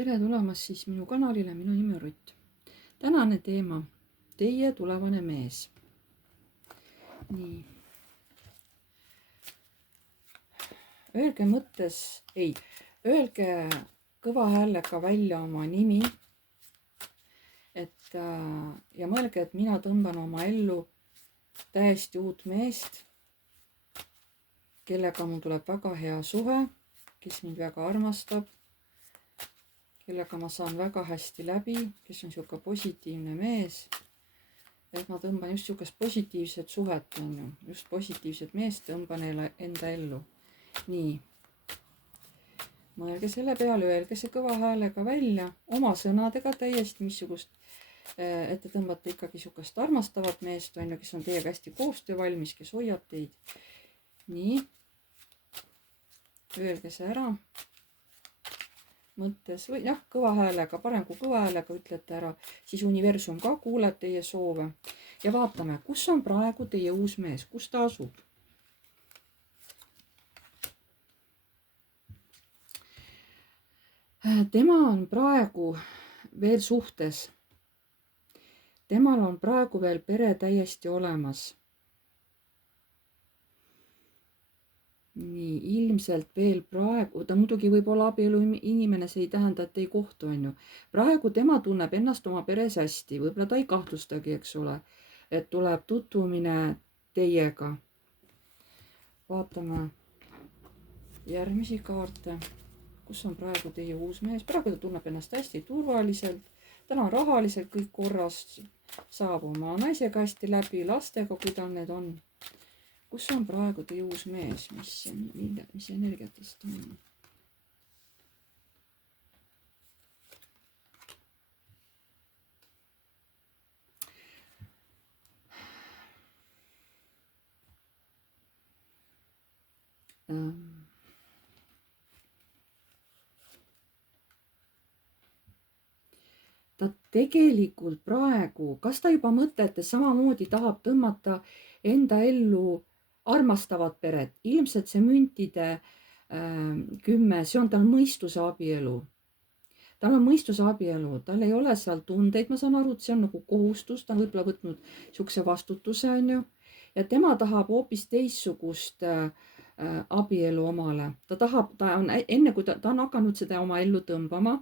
Tere tulemast siis minu kanalile, minu nimi on Rutt. Tänane teema, teie tulevane mees. Nii. Öelge mõttes, öelge kõva häälega välja oma nimi. Ja mõelge, et mina tõmban oma ellu täiesti uut meest, kellega mul tuleb väga hea suhe, kes mind väga armastab, kellega ma saan väga hästi läbi, kes on siuke positiivne mees. Et ma tõmban just siukest positiivset suhet, just positiivset meest tõmban enda ellu. Nii. Mõelge selle peale, öelge see kõva häälega välja, oma sõnadega täiesti missugust, et te tõmbate ikkagi siukest armastavat meest, kes on teiega hästi koostöö valmis, kes hoiab teid. Nii. Öelge see ära. Mõttes või kõva häälega, parem kui kõva häälega ütlete ära, siis universum ka kuuleb teie soove. Ja vaatame, kus on praegu teie uus mees, kus ta asub. Tema on praegu veel suhtes. Temal on praegu veel pere täiesti olemas. Nii, ilmselt veel praegu, ta muidugi võib olla abielu inimene, see ei tähenda, et ei kohtu, Praegu tema tunneb ennast oma peres hästi, võib-olla ta ei kahtlustagi, eks ole, et tuleb tutvumine teiega. Vaatame järgmisi kaarte, kus on praegu teie uus mees. Praegu ta tunneb ennast hästi turvaliselt, tal on rahaliselt kõik korras, saab oma naisega hästi läbi, lastega, kui tal need on. Kus on praegu teie uus mees, mis energiatest on? Ta tegelikult praegu, kas ta juba mõtetes samamoodi tahab tõmmata enda ellu armastavat peret, ilmselt see müntide 10, see on tal mõistuse abielu. Tal on mõistuse abielu, tal ei ole seal tundeid, ma saan aru, et see on nagu kohustus, ta on võib-olla võtnud siukse vastutuse, ja tema tahab hoopis teissugust abielu omale. Ta on enne kui ta on hakanud seda oma ellu tõmbama,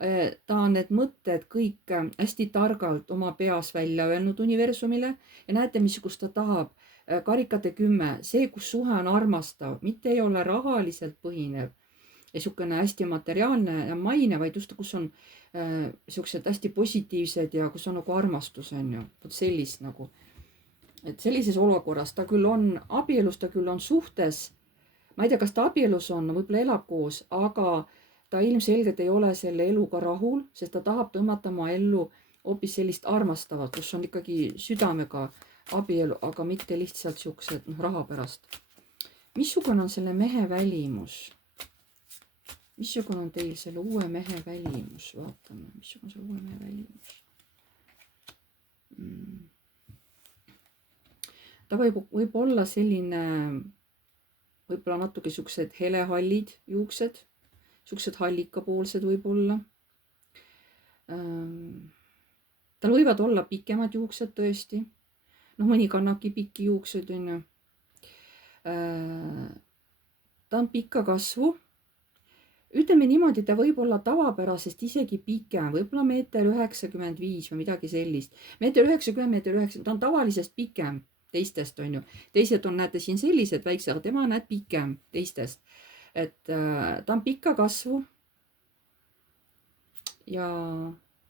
ta on need mõtted kõik hästi targalt oma peas välja öelnud universumile ja näete, missugust ta tahab. Karikate 10, see, kus suhe on armastav, mitte ei ole rahaliselt põhinev ja siukene hästi materiaalne ja maine, vaid just kus on siuksed hästi positiivsed ja kus on nagu armastus, vot sellist nagu. Et sellises olukorras ta küll on abielus, ta küll on suhtes, ma ei tea, kas ta abielus on, võib-olla elab koos, aga ta ilmselgelt ei ole selle eluga rahul, sest ta tahab tõmmata oma ellu hoopis sellist armastavat, kus on ikkagi südamega abielu, aga mitte lihtsalt siuksed raha pärast. Missugune on selle mehe välimus? Missugune on teil selle uue mehe välimus? Vaatame, missugune on selle uue mehe välimus. Ta võib olla selline, võib-olla natuke siuksed helehallid juuksed, siuksed hallikapoolsed võib-olla. Tal võivad olla pikemad juuksed tõesti. Mõni kannabki pikki juuksed, ta on pikka kasvu. Ütleme niimoodi, ta võib olla tavapärasest isegi pikem, võib-olla 1,95 m või midagi sellist. 1,90 m, ta on tavalisest pikem teistest, Teised on, näete siin sellised väiksed, aga tema näed pikem teistest. Et ta on pikka kasvu. Ja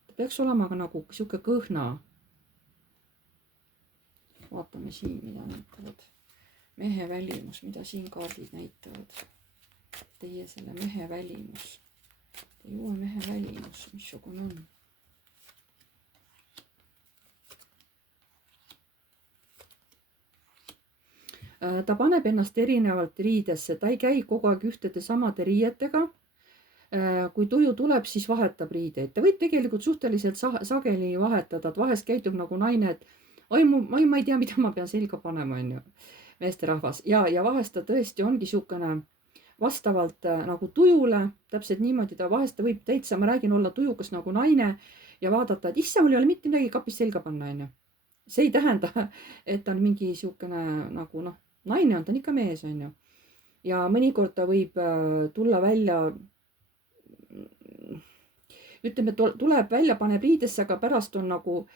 ta peaks olema ka nagu siuke kõhna. Vaatame siin, mida näitavad. Mehe välimus, mida siin kaardid näitavad. Teie selle mehe välimus. Teie uue mehe välimus, missugune on. Ta paneb ennast erinevalt riidesse, ta ei käi kogu aeg ühtede samade riietega. Kui tuju tuleb, siis vahetab riideid. Ta võib tegelikult suhteliselt sageli vahetada, et vahest käitub nagu naine, et ma ei tea, mida ma pean selga panema, meesterahvas. Ja vahest ta tõesti ongi siukene vastavalt nagu tujule, täpselt niimoodi ta vahest ta võib täitsa, ma räägin, olla tujukas nagu naine ja vaadata, et issa, mul ei ole mitte midagi kapist selga panna, onju. See ei tähenda, et ta on mingi siukene nagu noh, naine on, ta on ikka mees, onju. Ja mõnikord ta võib tulla välja, ütleme, tuleb välja, paneb riidesse, aga pärast on nagu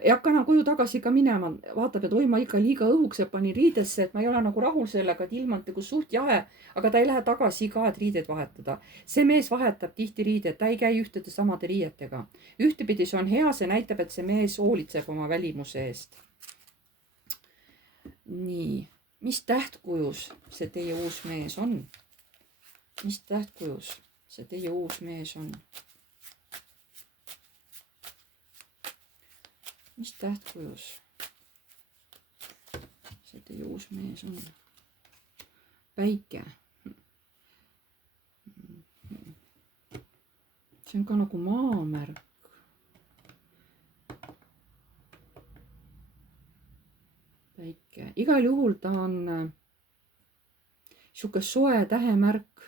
ei hakka enam koju tagasi ka minema, vaatab, et oi, ma ikka liiga õhuks ja panin riidesse, et ma ei ole nagu rahul sellega, et ilm on nagu suht jahe, aga ta ei lähe tagasi ka, et riideid vahetada. See mees vahetab tihti riided, ta ei käi ühtede samade riietega. Ühtepidi see on hea, see näitab, et see mees hoolitseb oma välimuse eest. Nii, mis tähtkujus see teie uus mees on? Mis tähtkujus see teie uus mees on? Mis tähtkujus see teie uus mees on? Päike. See on ka nagu maamärk. Päike. Igal juhul ta on siuke soe tähemärk.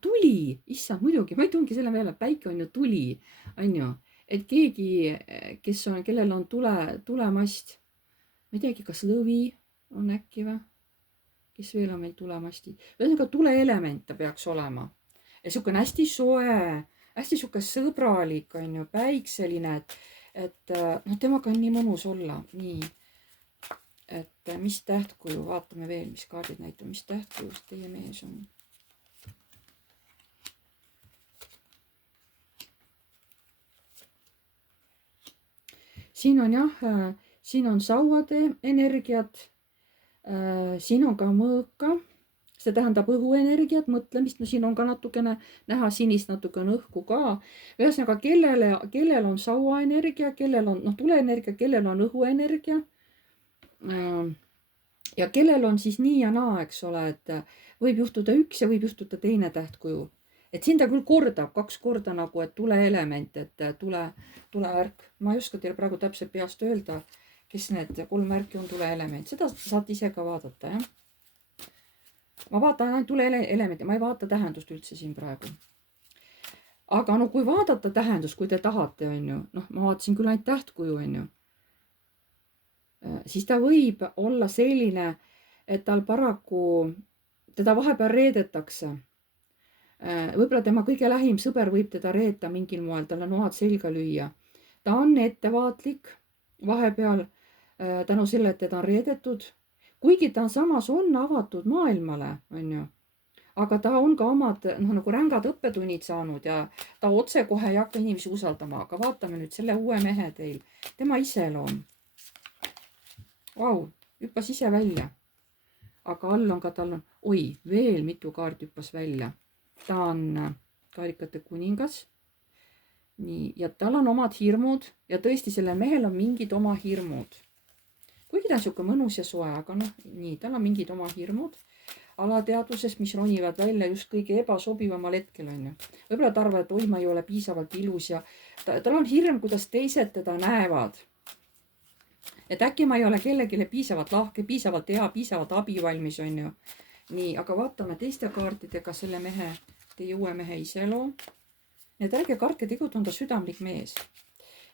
Tuli! Issand, muidugi, ma ei tungi selle peale, päike on ju tuli, on ju. Et keegi, kellel on tulemast, ma ei teagi, kas lõvi on äkki või? Kes veel on meil tulemasti? Ühesõnaga tuleelement ta peaks olema. Ja siuke hästi soe, hästi siuke sõbralik, on ju, päikseline, et no temaga on nii mõnus olla. Nii, et mis tähtkuju, vaatame veel, mis kaardid näitab, mis tähtkujus teie mees on. Siin on jah, siin on sauade energiat, siin on ka mõõka, see tähendab õhuenergiat, mõtlemist, no siin on ka natukene näha sinist, natukene õhku ka. Ühesõnaga, kellel on sauaenergia, kellel on tuleenergia, kellel on õhuenergia ja kellel on siis nii ja naa, eks ole, et võib juhtuda üks ja võib juhtuda teine tähtkuju. Et siin ta küll kordab 2 korda nagu, et tuleelement, et tulevärk. Ma ei oska teile praegu täpselt peast öelda, kes need 3 märki on tuleelement. Seda saate ise ka vaadata, jah. Ma vaatan ainult tuleelementi, ma ei vaata tähendust üldse siin praegu. Aga no kui vaadata tähendust, kui te tahate, on ju, noh, ma vaatasin küll ainult tähtkuju, on ju. Siis ta võib olla selline, et tal paraku, teda vahepeal reedetakse. Võib-olla tema kõige lähim sõber võib teda reeta mingil moel, talle noad selga lüüa. Ta on ettevaatlik vahepeal tänu selle, et teda on reedetud. Kuigi ta on samas avatud maailmale, on ju. Aga ta on ka omad nagu rängad õppetunnid saanud ja ta otse kohe ei hakka inimesi usaldama. Aga vaatame nüüd selle uue mehe teil. Tema iseloom. Vau, hüppas ise välja. Aga all on ka tal on, veel mitu kaarti hüppas välja. Ta on kaarikate kuningas. Nii, ja tal on omad hirmud ja tõesti sellel mehel on mingid oma hirmud. Kuigi ta on siuke mõnus ja soe, aga noh, nii, tal on mingid oma hirmud alateadvusest, mis ronivad välja just kõige ebasobivamal hetkel, on ju. Võib-olla ta arvab, et ma ei ole piisavalt ilus ja tal on hirm, kuidas teised teda näevad. Et äkki ma ei ole kellelegi piisavalt lahke, piisavalt hea, piisavalt abivalmis, on ju. Nii, aga vaatame teiste kaartidega selle mehe, teie uue mehe iseloom. Need ärge kartke, tegelikult on ta südamlik mees.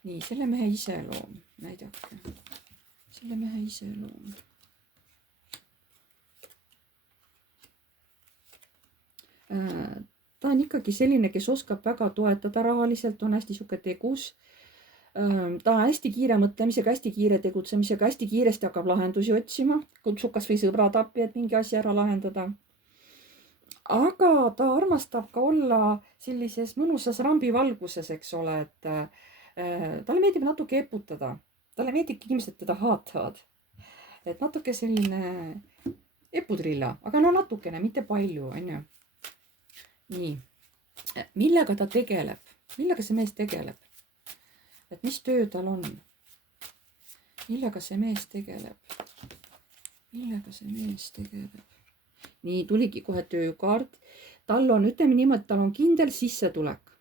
Nii, selle mehe iseloom, näidake. Selle mehe iseloom. Ta on ikkagi selline, kes oskab väga toetada rahaliselt, on hästi siuke tegus. Ta on hästi kiire mõtlemisega, hästi kiire tegutsemisega, hästi kiiresti hakkab lahendusi otsima. Kutsub kas või sõbrad appi, et mingi asja ära lahendada. Aga ta armastab ka olla sellises mõnusas rambivalguses, eks ole, et talle meeldib natuke eputada. Talle meeldib inimesed teda haatavad. Et natuke selline eputrilla, aga no natukene, mitte palju, on ju. Nii, millega ta tegeleb? Millega see mees tegeleb? Et mis töö tal on? Millega see mees tegeleb? Millega see mees tegeleb? Nii, tuligi kohe töökaart. Tal on, ütleme niimoodi, tal on kindel sissetulek.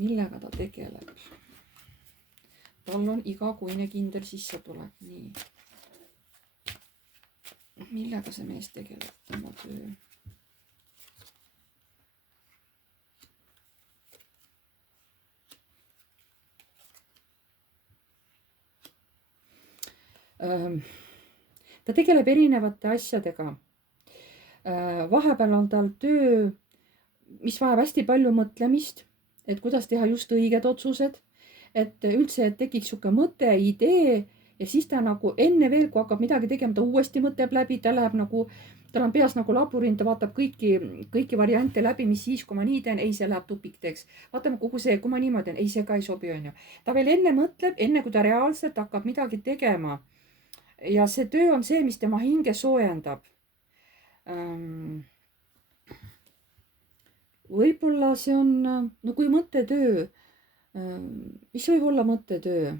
Millega ta tegeleb? Tal on igakuine kindel sissetulek. Nii. Millega see mees tegeleb? Tema töö. Ta tegeleb erinevate asjadega. Vahepeal on tal töö, mis vajab hästi palju mõtlemist, et kuidas teha just õiged otsused, et üldse, et tekiks sihuke mõte, idee ja siis ta nagu enne veel, kui hakkab midagi tegema, ta uuesti mõtleb läbi, ta läheb nagu, tal on peas nagu labürint, ta vaatab kõiki variante läbi, mis siis, kui ma nii teen, ei, see läheb tupikteeks. Vaatame, kuhu see, kui ma niimoodi teen, ei, see ka ei sobi, on ju. Ta veel enne mõtleb, enne kui ta reaalselt hakkab midagi tegema. Ja see töö on see, mis tema hinge soojendab. Võib-olla see on, no kui mõttetöö, mis võib olla mõttetöö?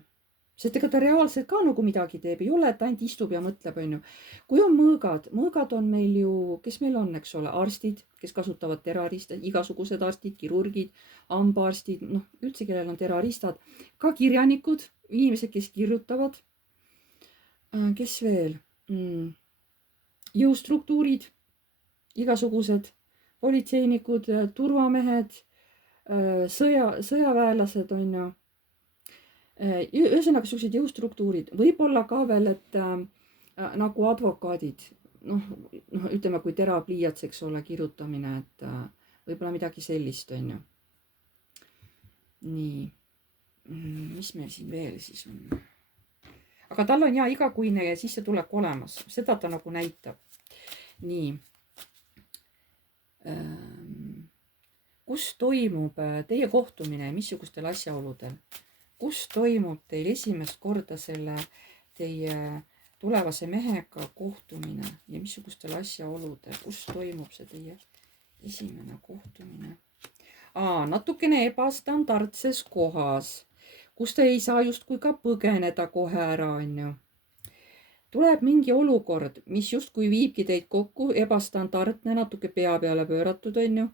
Sest ega ta reaalselt ka nagu midagi teeb, ei ole, et ainult istub ja mõtleb, on ju. Kui on mõõgad on meil ju, kes meil on, eks ole, arstid, kes kasutavad terariste, igasugused arstid, kirurgid, hambaarstid, noh, üldse, kellel on teraristad, ka kirjanikud, inimesed, kes kirjutavad. Kes veel? Jõustruktuurid, igasugused politseinikud, turvamehed, sõjaväelased, on ju. Ühesõnaga sellised jõustruktuurid, võib-olla ka veel, et nagu advokaadid, ütleme, kui terapliiats, eks ole, kirjutamine, et võib-olla midagi sellist, on ju. Nii, mis meil siin veel siis on? Aga tal on igakuine sissetulek olemas, seda ta nagu näitab. Nii. Kus toimub teie kohtumine, missugustel asjaoludel? Kus toimub teil esimest korda selle teie tulevase mehega kohtumine ja missugustel asjaoludel? Kus toimub see teie esimene kohtumine? Natukene ebastandardses kohas, kus te ei saa justkui ka põgeneda kohe ära, on ju. Tuleb mingi olukord, mis justkui viibki teid kokku, ebastandardne, natuke pea peale pööratud, on ju.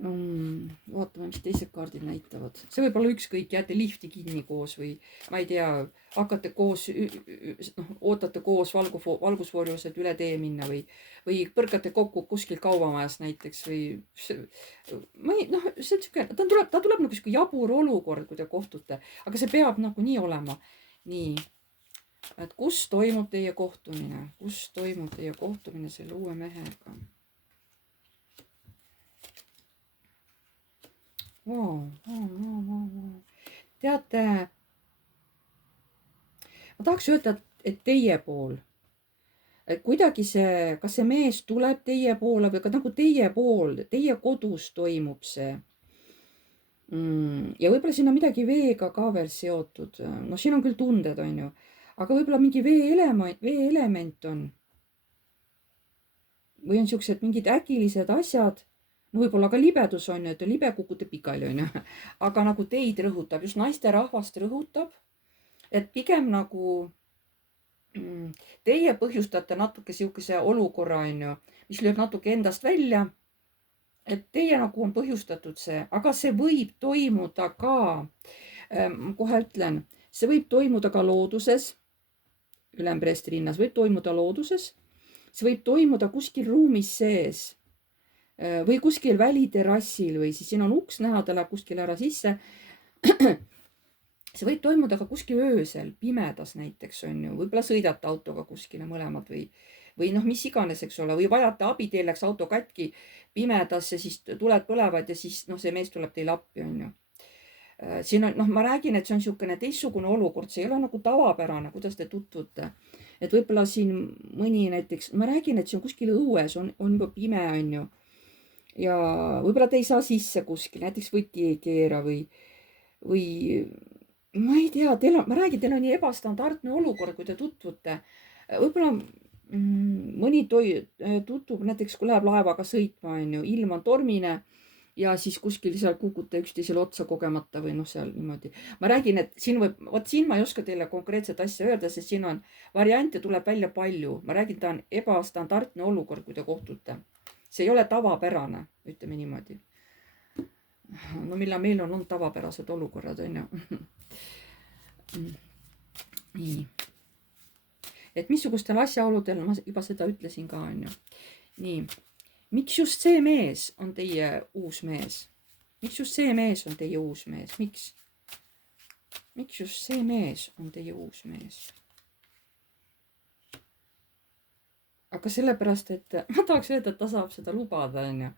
Vaatame, mis teised kaardid näitavad. See võib olla ükskõik, jääte lifti kinni koos või ma ei tea, hakkate koos, ootate koos valgusvorjused üle tee minna või põrkate kokku kuskil kaubamajas näiteks või see on siuke, ta tuleb nagu siuke jabur olukord, kui te kohtute, aga see peab nagu nii olema. Nii, et kus toimub teie kohtumine selle uue mehega? Teate, ma tahaks öelda, et teie pool, et kuidagi see, kas see mees tuleb teie poole või ka nagu teie pool, teie kodus toimub see. Ja võib-olla siin on midagi veega ka veel seotud. No siin on küll tunded, on ju, aga võib-olla mingi veeelement on. Või on siuksed mingid äkilised asjad. No võib-olla ka libedus on ju, et libe kukute pikali, on ju. Aga nagu teid rõhutab, just naisterahvast rõhutab, et pigem nagu teie põhjustate natuke siukese olukorra, on ju, mis lööb natuke endast välja. Et teie nagu on põhjustatud see, aga see võib toimuda ka, kohe ütlen, see võib toimuda ka looduses, Ülemprestrinnas võib toimuda looduses, see võib toimuda kuskil ruumis sees või kuskil väliterrassil või siis siin on uks näha, ta läheb kuskil ära sisse. See võib toimuda ka kuskil öösel, pimedas näiteks on ju, võib-olla sõidate autoga kuskile mõlemad või mis iganes, eks ole, või vajate abi, teil läks auto katki pimedas ja siis tuled põlevad ja siis see mees tuleb teile appi, on ju. Siin on, ma räägin, et see on niisugune teistsugune olukord, see ei ole nagu tavapärane, kuidas te tutvute. Et võib-olla siin mõni näiteks, ma räägin, et see on kuskil õues, on juba pime, on ju. Ja võib-olla te ei saa sisse kuskil, näiteks võti ei keera või ma ei tea, ma räägin, teil on nii ebastandardne olukord, kui te tutvute. Võib-olla mõni tutvub näiteks, kui läheb laevaga sõitma, on ju, ilm on tormine ja siis kuskil seal kukute üksteisele otsa kogemata või seal niimoodi. Ma räägin, et siin siin ma ei oska teile konkreetset asja öelda, sest siin on variante tuleb välja palju. Ma räägin, ta on ebastandardne olukord, kui te kohtute. See ei ole tavapärane, ütleme niimoodi. No millal meil on tavapärased olukorrad, on ju. Nii. Et missugustel asjaoludel, ma juba seda ütlesin ka, on ju. Nii. Miks just see mees on teie uus mees? Miks just see mees on teie uus mees? Miks just see mees on teie uus mees? aga sellepärast, et ma tahaks öelda, et ta saab seda lubada, onju.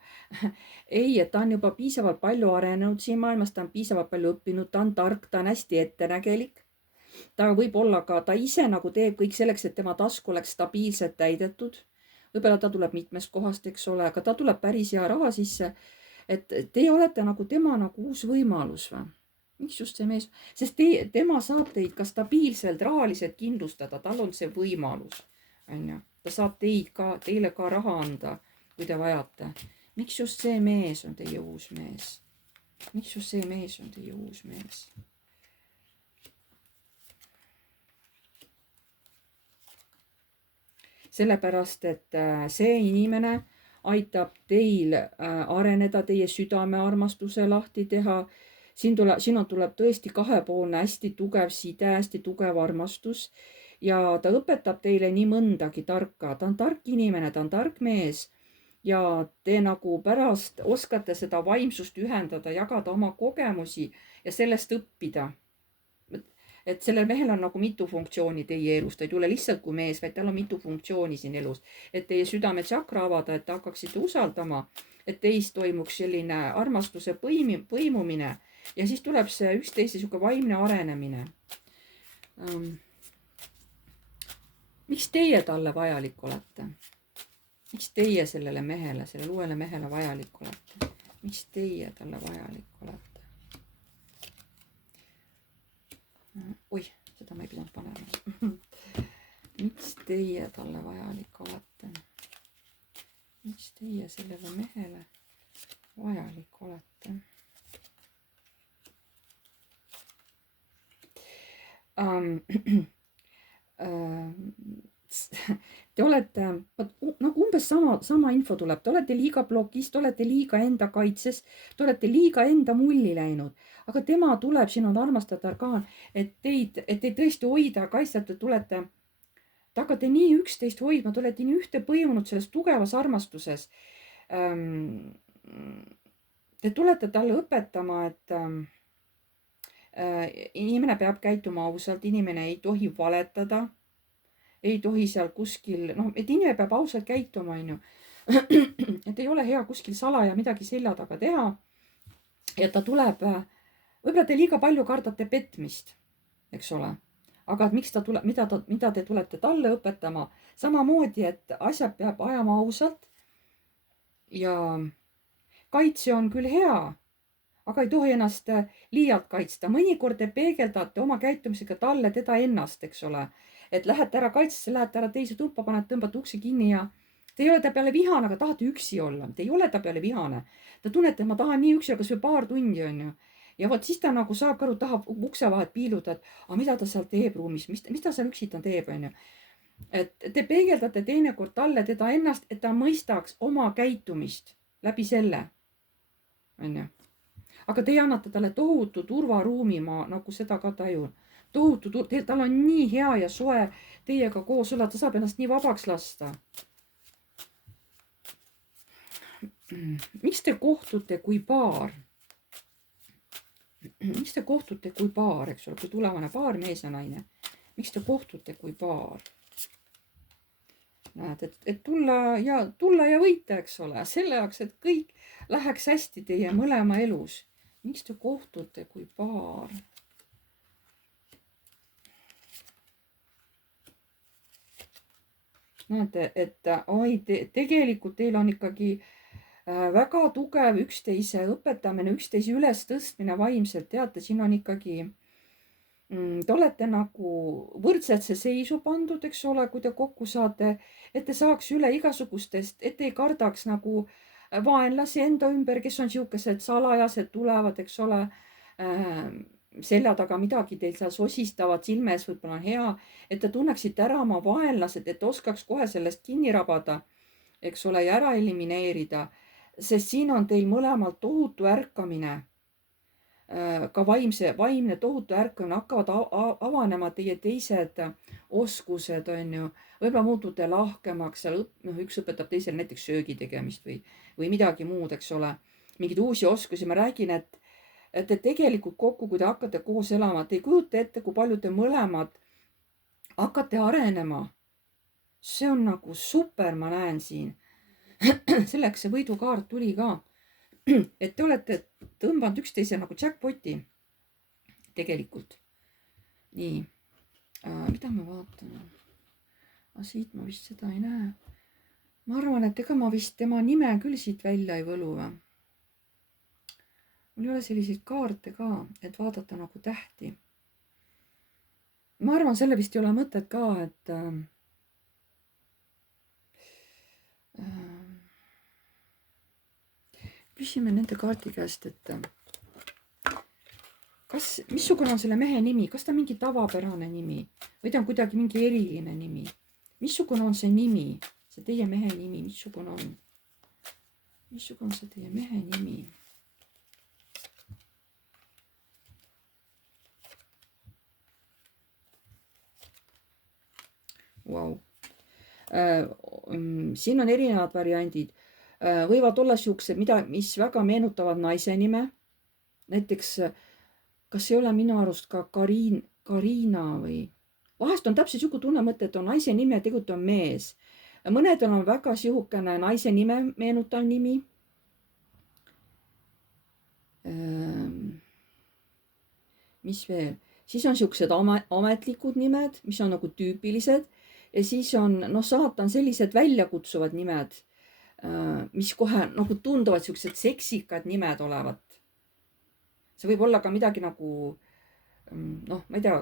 ei, et ta on juba piisavalt palju arenenud siin maailmas, ta on piisavalt palju õppinud, ta on tark, ta on hästi ettenägelik. Ta võib olla ka, ta ise nagu teeb kõik selleks, et tema tasku oleks stabiilselt täidetud. Võib-olla ta tuleb mitmest kohast, eks ole, aga ta tuleb päris hea raha sisse. Et teie olete nagu tema nagu uus võimalus või? Miks just see mees? Sest tema saab teid ka stabiilselt rahaliselt kindlustada, tal on see võimalus. Onju. Ta saab teile ka raha anda, kui te vajate. Miks just see mees on teie uus mees? Miks just see mees on teie uus mees? Sellepärast, et see inimene aitab teil areneda, teie südamearmastuse lahti teha. Siin tuleb tõesti kahepoolne hästi tugev side, hästi tugev armastus ja ta õpetab teile nii mõndagi tarka. Ta on tark inimene, ta on tark mees ja te nagu pärast oskate seda vaimsust ühendada, jagada oma kogemusi ja sellest õppida. Et sellel mehel on nagu mitu funktsiooni teie elus, ta ei tule lihtsalt kui mees, vaid tal on mitu funktsiooni siin elus, et teie südame tsakra avada, et te hakkaksite usaldama, et teis toimuks selline armastuse põimumine ja siis tuleb see üksteise sihuke vaimne arenemine. Miks teie talle vajalik olete? Miks teie sellele mehele, sellele uuele mehele vajalik olete? Miks teie talle vajalik olete? Oih, seda ma ei pidanud panema. Miks teie talle vajalik olete? Miks teie sellele mehele vajalik olete? Te olete, nagu umbes sama info tuleb, te olete liiga blokis, te olete liiga enda kaitses, te olete liiga enda mulli läinud, aga tema tuleb, siin on armastajate arkaan, et teid tõesti hoida, kaitsta, te hakkate nii üksteist hoidma, te olete nii ühte põimunud selles tugevas armastuses. Te tulete talle õpetama, et inimene peab käituma ausalt, inimene ei tohi valetada, ei tohi seal kuskil, et inimene peab ausalt käituma, onju. Et ei ole hea kuskil salaja midagi selja taga teha. Ja ta tuleb, võib-olla te liiga palju kardate petmist, eks ole. Aga et miks ta tuleb, mida te tulete talle õpetama? Samamoodi, et asjad peab ajama ausalt. Ja kaitse on küll hea, aga ei tohi ennast liialt kaitsta. Mõnikord te peegeldate oma käitumisega talle teda ennast, eks ole. Et lähete ära kaitsesse, lähete ära teise tuppa, tõmbate ukse kinni ja te ei ole ta peale vihane, aga tahate üksi olla. Te ei ole ta peale vihane. Ta tunnete, et ma tahan nii üksi, kas või paar tundi on ju. Ja vot siis ta nagu saab aru, tahab ukse vahet piiluda, et mida ta seal teeb ruumis, mis ta seal üksita teeb, on ju. Et te peegeldate teinekord talle teda ennast, et ta mõistaks oma käitumist läbi selle. On ju. Aga teie annate talle tohutu turvaruumi, ma nagu seda ka tajun. Tal on nii hea ja soe teiega koos olla, ta saab ennast nii vabaks lasta. Miks te kohtute kui paar? Miks te kohtute kui paar, eks ole, kui tulevane paar, mees ja naine? Miks te kohtute kui paar? Näed, et tulla ja võita, eks ole, selle jaoks, et kõik läheks hästi teie mõlema elus. Miks te kohtute kui paar? Näete, et tegelikult teil on ikkagi väga tugev üksteise õpetamine, üksteise üles tõstmine vaimselt. Teate, siin on ikkagi, te olete nagu võrdsesse seisu pandud, eks ole, kui te kokku saate, et te saaks üle igasugustest, et te ei kardaks nagu vaenlasi enda ümber, kes on siukesed salajased, tulevad, eks ole, selja taga midagi teil seal sosistavad, silmes võib-olla on hea, et te tunneksite ära oma vaenlased, et oskaks kohe sellest kinni rabada, eks ole, ja ära elimineerida, sest siin on teil mõlemalt tohutu ärkamine, ka vaimne tohutu ärkamine, hakkavad avanema teie teised oskused, on ju, võib-olla muutute lahkemaks, üks õpetab teisele näiteks söögi tegemist või midagi muud, eks ole, mingeid uusi oskusi. Ma räägin, et te tegelikult kokku, kui te hakkate koos elama, te ei kujuta ette, kui palju te mõlemad hakkate arenema. see on nagu super, ma näen siin. Selleks see võidukaart tuli ka, et te olete tõmbanud üksteise nagu jackpoti tegelikult. Nii, mida ma vaatan? Siit ma vist seda ei näe. Ma arvan, et ega ma vist tema nime küll siit välja ei võlu. Mul ei ole selliseid kaarte ka, et vaadata nagu tähti. Ma arvan, selle vist ei ole mõtet ka, et küsime nende kaardi käest, et missugune on selle mehe nimi, kas ta on mingi tavapärane nimi või ta on kuidagi mingi eriline nimi? Missugune on see nimi, see teie mehe nimi, missugune on? Missugune on see teie mehe nimi? Wow. Siin on erinevad variandid. Võivad olla siuksed, mis väga meenutavad naise nime. Näiteks, kas ei ole minu arust ka Karina või? Vahest on täpselt siuke tunnemõte, et on naise nime ja tegelikult on mees. Mõnedel on väga sihukene naise nime meenutav nimi. Mis veel? Siis on siuksed ametlikud nimed, mis on nagu tüüpilised. Ja siis on, saatan sellised väljakutsuvad nimed, mis kohe nagu tunduvad siuksed seksikad nimed olevat. See võib olla ka midagi nagu, ma ei tea,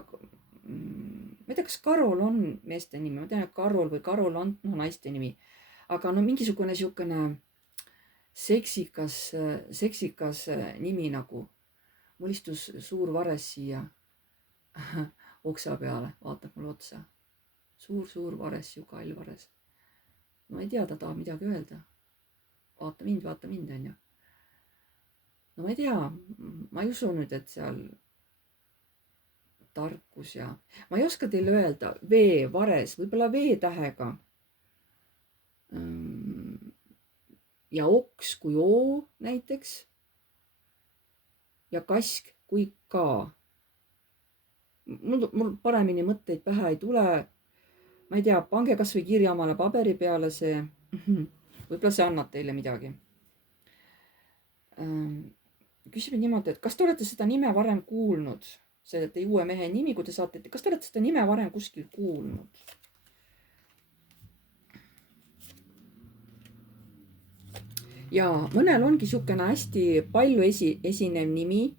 kas Karol on meeste nimi, ma tean, et Karol või Karol on naiste nimi, aga mingisugune siukene seksikas nimi nagu. Mul istus suur vares siia oksa peale, vaatab mulle otsa. Suur vares, siuke hall vares. Ma ei tea, ta tahab midagi öelda. Vaata mind, on ju. No ma ei tea, ma ei usu nüüd, et seal tarkus ja... Ma ei oska teile öelda, vares, võib-olla V-tähega. Ja oks kui O näiteks. Ja kask kui K. Mul paremini mõtteid pähe ei tule. Ma ei tea, pange kas või kirja omale paberi peale see. Võib-olla see annab teile midagi. Küsime niimoodi, et kas te olete seda nime varem kuulnud? See teie uue mehe nimi, kui te saate, kas te olete seda nime varem kuskil kuulnud? Ja mõnel ongi siukene hästi palju esinev nimi.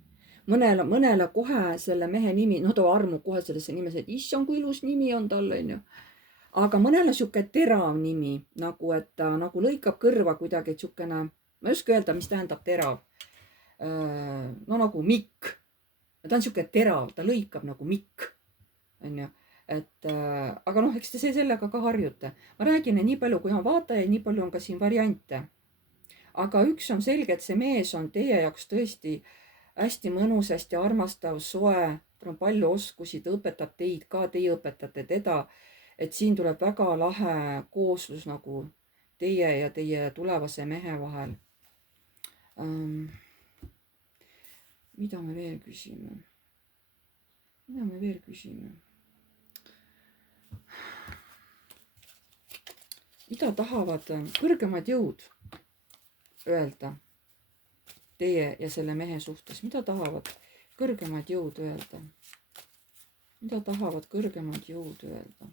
Mõnele kohe selle mehe nimi, ta armub kohe sellesse nimesse, et issand, kui ilus nimi on tal, on ju. Aga mõnel on siuke terav nimi, nagu et ta nagu lõikab kõrva kuidagi, et siukene, ma ei oska öelda, mis tähendab terav. Nagu mikk. Ta on siuke terav, ta lõikab nagu mikk. On ju. Aga eks te sellega ka harjute. Ma räägin, et nii palju kui on vaataja, nii palju on ka siin variante. Aga üks on selge, et see mees on teie jaoks tõesti hästi mõnus, hästi armastav, soe. Tal on palju oskusi, ta õpetab teid ka, teie õpetate teda. Et siin tuleb väga lahe kooslus nagu teie ja teie tulevase mehe vahel. Mida me veel küsime? Mida tahavad kõrgemad jõud öelda teie ja selle mehe suhtes? Mida tahavad kõrgemad jõud öelda? Mida tahavad kõrgemad jõud öelda?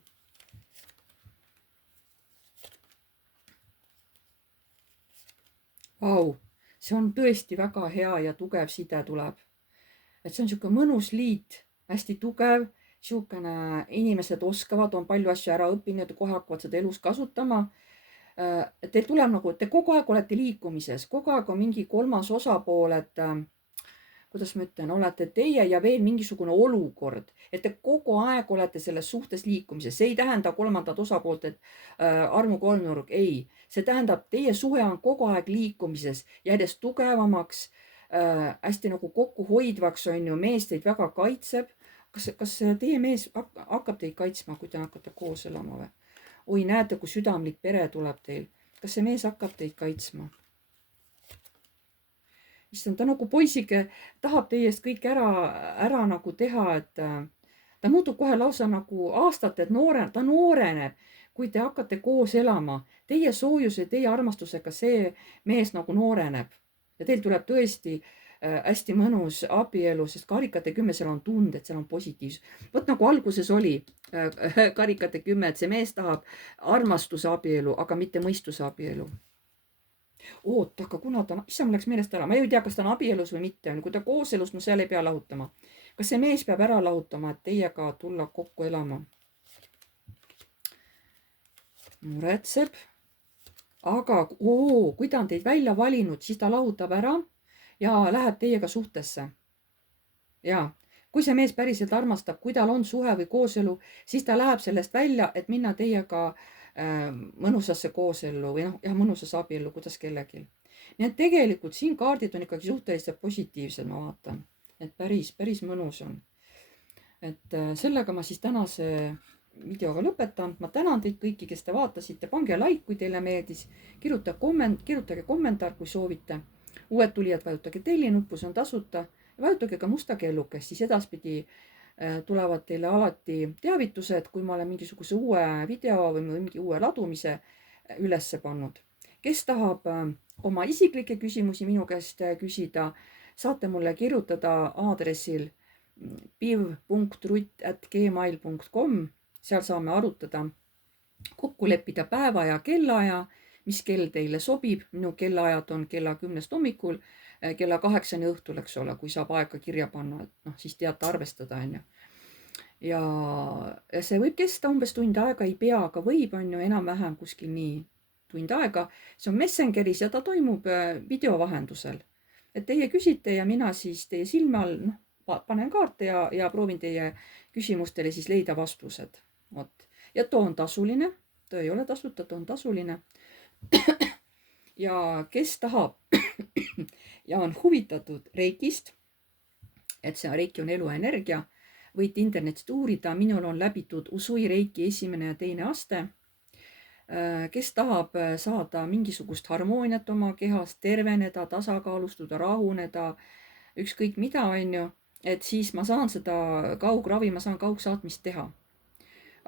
Vau, see on tõesti väga hea ja tugev side tuleb. Et see on siuke mõnus liit, hästi tugev, siukene inimesed oskavad, on palju asju ära õppinud ja kohe hakkavad seda elus kasutama. Teil tuleb nagu, te kogu aeg olete liikumises, kogu aeg on mingi kolmas osapool, et kuidas ma ütlen, olete teie ja veel mingisugune olukord, et te kogu aeg olete selles suhtes liikumises. See ei tähenda kolmandat osapoolt, et armu kolmnurk, ei. See tähendab, teie suhe on kogu aeg liikumises, järjest tugevamaks, hästi nagu kokkuhoidvaks on ju, mees teid väga kaitseb. Kas teie mees hakkab teid kaitsma, kui te hakkate koos elama või? Oi, näete, kui südamlik pere tuleb teil. Kas see mees hakkab teid kaitsma? Issand, ta nagu poisike tahab teie eest kõik ära nagu teha, et ta muutub kohe lausa nagu aastate, et ta nooreneb. kui te hakkate koos elama, teie soojuse, teie armastusega see mees nagu nooreneb ja teil tuleb tõesti hästi mõnus abielu, sest karikate 10, seal on tunded, seal on positiivsus. Vot nagu alguses oli karikate 10, et see mees tahab armastuse abielu, aga mitte mõistuse abielu. Oota, aga kuna ta, issand, mul läks meelest ära, ma ei tea, kas ta on abielus või mitte, kui ta kooselus, no seal ei pea lahutama. Kas see mees peab ära lahutama, et teiega tulla kokku elama? Muretseb. Aga kui ta on teid välja valinud, siis ta lahutab ära ja läheb teiega suhtesse. Ja kui see mees päriselt armastab, kui tal on suhe või kooselu, siis ta läheb sellest välja, et minna teiega mõnusasse koosellu või noh, jah, mõnusasse abiellu, kuidas kellelgi. Nii et tegelikult siin kaardid on ikkagi suhteliselt positiivsed, ma vaatan. Et päris mõnus on. Et sellega ma siis tänase videoga lõpetan. Ma tänan teid kõiki, kes te vaatasite. Pange like, kui teile meeldis. Kirjutage kommentaar, kui soovite. Uued tulijad vajutage telli nuppu, see on tasuta. Vajutage ka musta kellukest, siis edaspidi tulevad teile alati teavitused, kui ma olen mingisuguse uue video või mingi uue ladumise üles pannud. Kes tahab oma isiklikke küsimusi minu käest küsida, saate mulle kirjutada aadressil piv.rutt@gmail.com. Seal saame arutada, kokku leppida päeva ja kellaaja, mis kell teile sobib. Minu kellaajad on kella 10 hommikul, kella 8 õhtul, eks ole, kui saab aega kirja panna, et noh, siis teate arvestada, on ju. Ja see võib kesta umbes tund aega, ei pea, aga võib, on ju, enam-vähem kuskil nii tund aega. See on Messengeris ja ta toimub video vahendusel. Et teie küsite ja mina siis teie silme all panen kaarte ja proovin teie küsimustele siis leida vastused. Ja too on tasuline, too ei ole tasuta, too on tasuline. Ja kes tahab ja on huvitatud reikist, et see reiki on eluenergia, võite internetist uurida, minul on läbitud Usui reiki 1. ja 2. aste. Kes tahab saada mingisugust harmooniat oma kehas, terveneda, tasakaalustuda, rahuneda, ükskõik mida, on ju, et siis ma saan seda kaugravi, ma saan kaugsaatmist teha.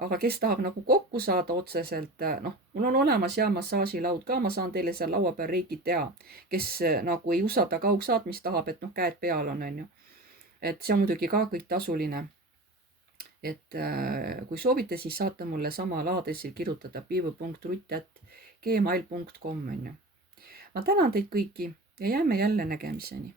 Aga kes tahab nagu kokku saada otseselt, noh, mul on olemas ja massaažilaud ka, ma saan teile seal laua peal reikid teha. Kes nagu ei usalda kaugsaatmist, tahab, et noh, käed peal on ju. Et see on muidugi ka kõik tasuline. Et kui soovite, siis saate mulle samal aadressil kirjutada piv.rutt@gmail.com, on ju. Ma tänan teid kõiki ja jääme jälle nägemiseni.